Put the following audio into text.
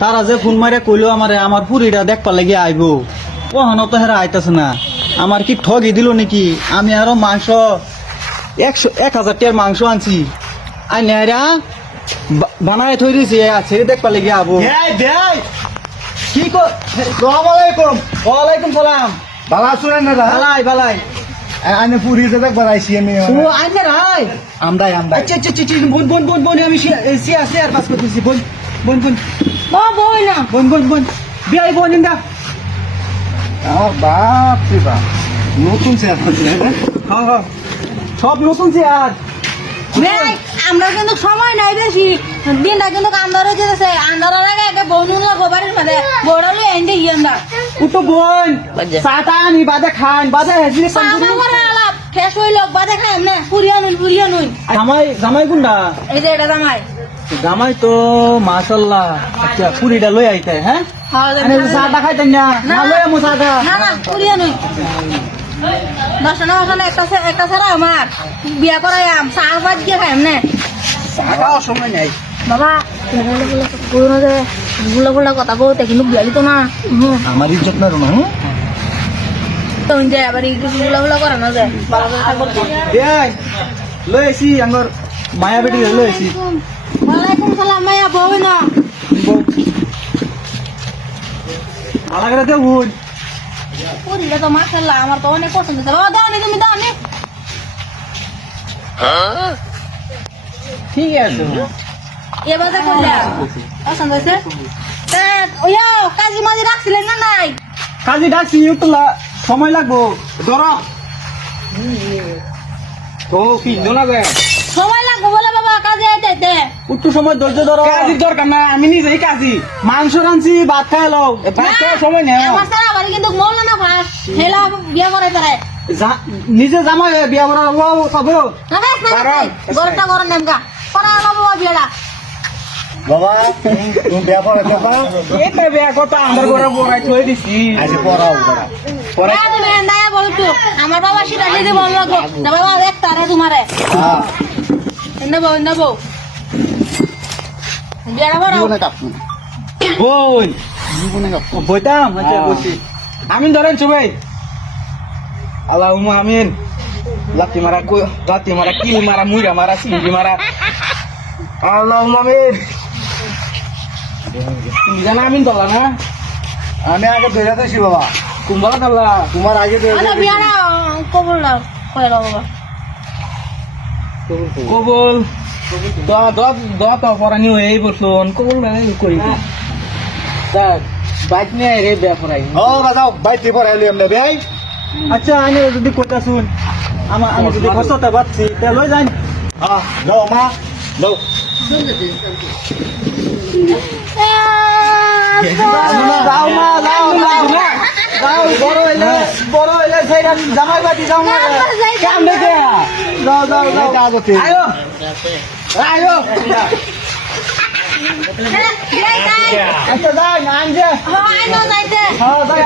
তারা যে ফোন মারে কইলো আমারে আমার পুরিটা দেখবার লাগি আইবো ওখানে তো হেরা আইতাছে না। আমার কি ঠগি দিল নাকি? আমি আরো মাংস 1,000 টাকার মাংস আনছি আই নেরা বানায় থই দিছি ছেড়ে দেখবার লাগি আবো। কি কর? আসসালামু আলাইকুম। ওয়ালাইকুম সালাম। বালা শুনেন না বালাই বালাই। আইনে পুরি যে দেখবার আইছি আমি ও আইনে রাই আমদাই আমদাই আচ্ছা আচ্ছা আচ্ছা বোন আমি শেয়ার পাস করতেছি বোন ও বই না বোন বিয়াই বোন ইন্দা আমার বাপ রে বাপ নতুন চেয়ার হ্যাঁ সব নতুন চেয়ার। ভাই আমরা কিন্তু সময় নাই বেশি দিনটা কিন্তু আন্ধার হয়ে যেতেছে আন্ধারের আগে একটা বনুন লাগবো বাড়ির মধ্যে বড়লে এন্ডে ইয়েন্দা উঠো বোন চাটা আনি বাদে খান বাদে হেসলি সাফা করে আলাপ শেষ হইল বাদে খাই না পুরিয়া নুন জামাই গুন্ডা এই যে এটা জামাই জামাই তো মাশাআল্লাহ আচ্ছা পুরিটা লই আইতে হ্যাঁ আরে চাটা খাইতেন না না লই আমু চাটা না পুরিয়া নুন দশটা বছর একটা ছাড়া আমার বিয়া করাইম চার পাঁচ দিয়ে খাইম না খাওয়ার সময় নাই বাবা গুলো কথা বলতে কিন্তু বিয়ালি তো না আমার ইজ্জত না রুমা তো যে আবার একটু গুলো করে না যায় ভালো করে থাকবো দেই লই আইছি আঙ্গর মায়া বেটি লই আইছি ওয়ালাইকুম সালাম মাইয়া বউ না আলাগরে দে উন পুরিটা তো মাশাআল্লাহ আমার তো অনেক পছন্দ হয়েছে বাবা দাও নি তুমি দাও নি ঠিক আছে এবার দেখো পছন্দ হয়েছে ওইয়া কাজী মাঝে রাখছিলেন না নাই কাজী ডাকছি উঠলা সময় লাগবো ধরো তো কি জানা যায় সময় লাগবে বলে বাবা কাজে আইতে একটু সময় ধৈর্য ধরো। কাজের দরকার না আমি নিজেই কাজী মাংস রাঁধছি ভাত খাই লও ভাত খাওয়ার সময় নেই আমার সারা বাড়ি কিন্তু মৌলা না ফাঁস হেলা বিয়ে করে পারে নিজে জামাই বিয়া করা সব গরমটা গরম নেমকা করা বাবা বিয়েটা বাবা তুমি বিয়া পড়া দেবা এটা বিয়া কথা আমার ঘরে বড়াই থই দিছি আজ পড়াও পড়া তুমি এন্দায়া বলতো আমার বাবা সেটা দিদি বল লাগো বাবা দেখ তারে তোমারে হ্যাঁ এন্দা বউ বিয়েটা বড় জীবনে কাপু বোন জীবনে কাপু বইতাম আচ্ছা বসি আমিন ধরেন সবাই আল্লাহুম্মা আমিন লাতি মারা কিল মারা মুইরা মারা সিঙ্গি মারা আল্লাহুম্মা আমিন জানা আমিন দলা না আমি আগে ধরে দিছি বাবা কুম্বালা দলা তোমার আগে ধরে আচ্ছা বিয়েটা কবুল না করে দাও বাবা কবুল তো পরানি হয়ে বসুন কবুল করি স্যার বাইক নিয়ে রে বিয়া করাই ও বাজাও বাইতে পড়াইলি এমনে ভাই আচ্ছা আমি যদি কথা শুন আমি যদি কষ্টটা পাচ্ছি তাহলে লই যাই হ্যাঁ দাও মা দাও যাও মা যাও বড় হইলে সেইটা জামাই বাতি যাও না কাম দেখে যাও আয়ো আচ্ছা যাই না আনছে যাইতে হ্যাঁ যাই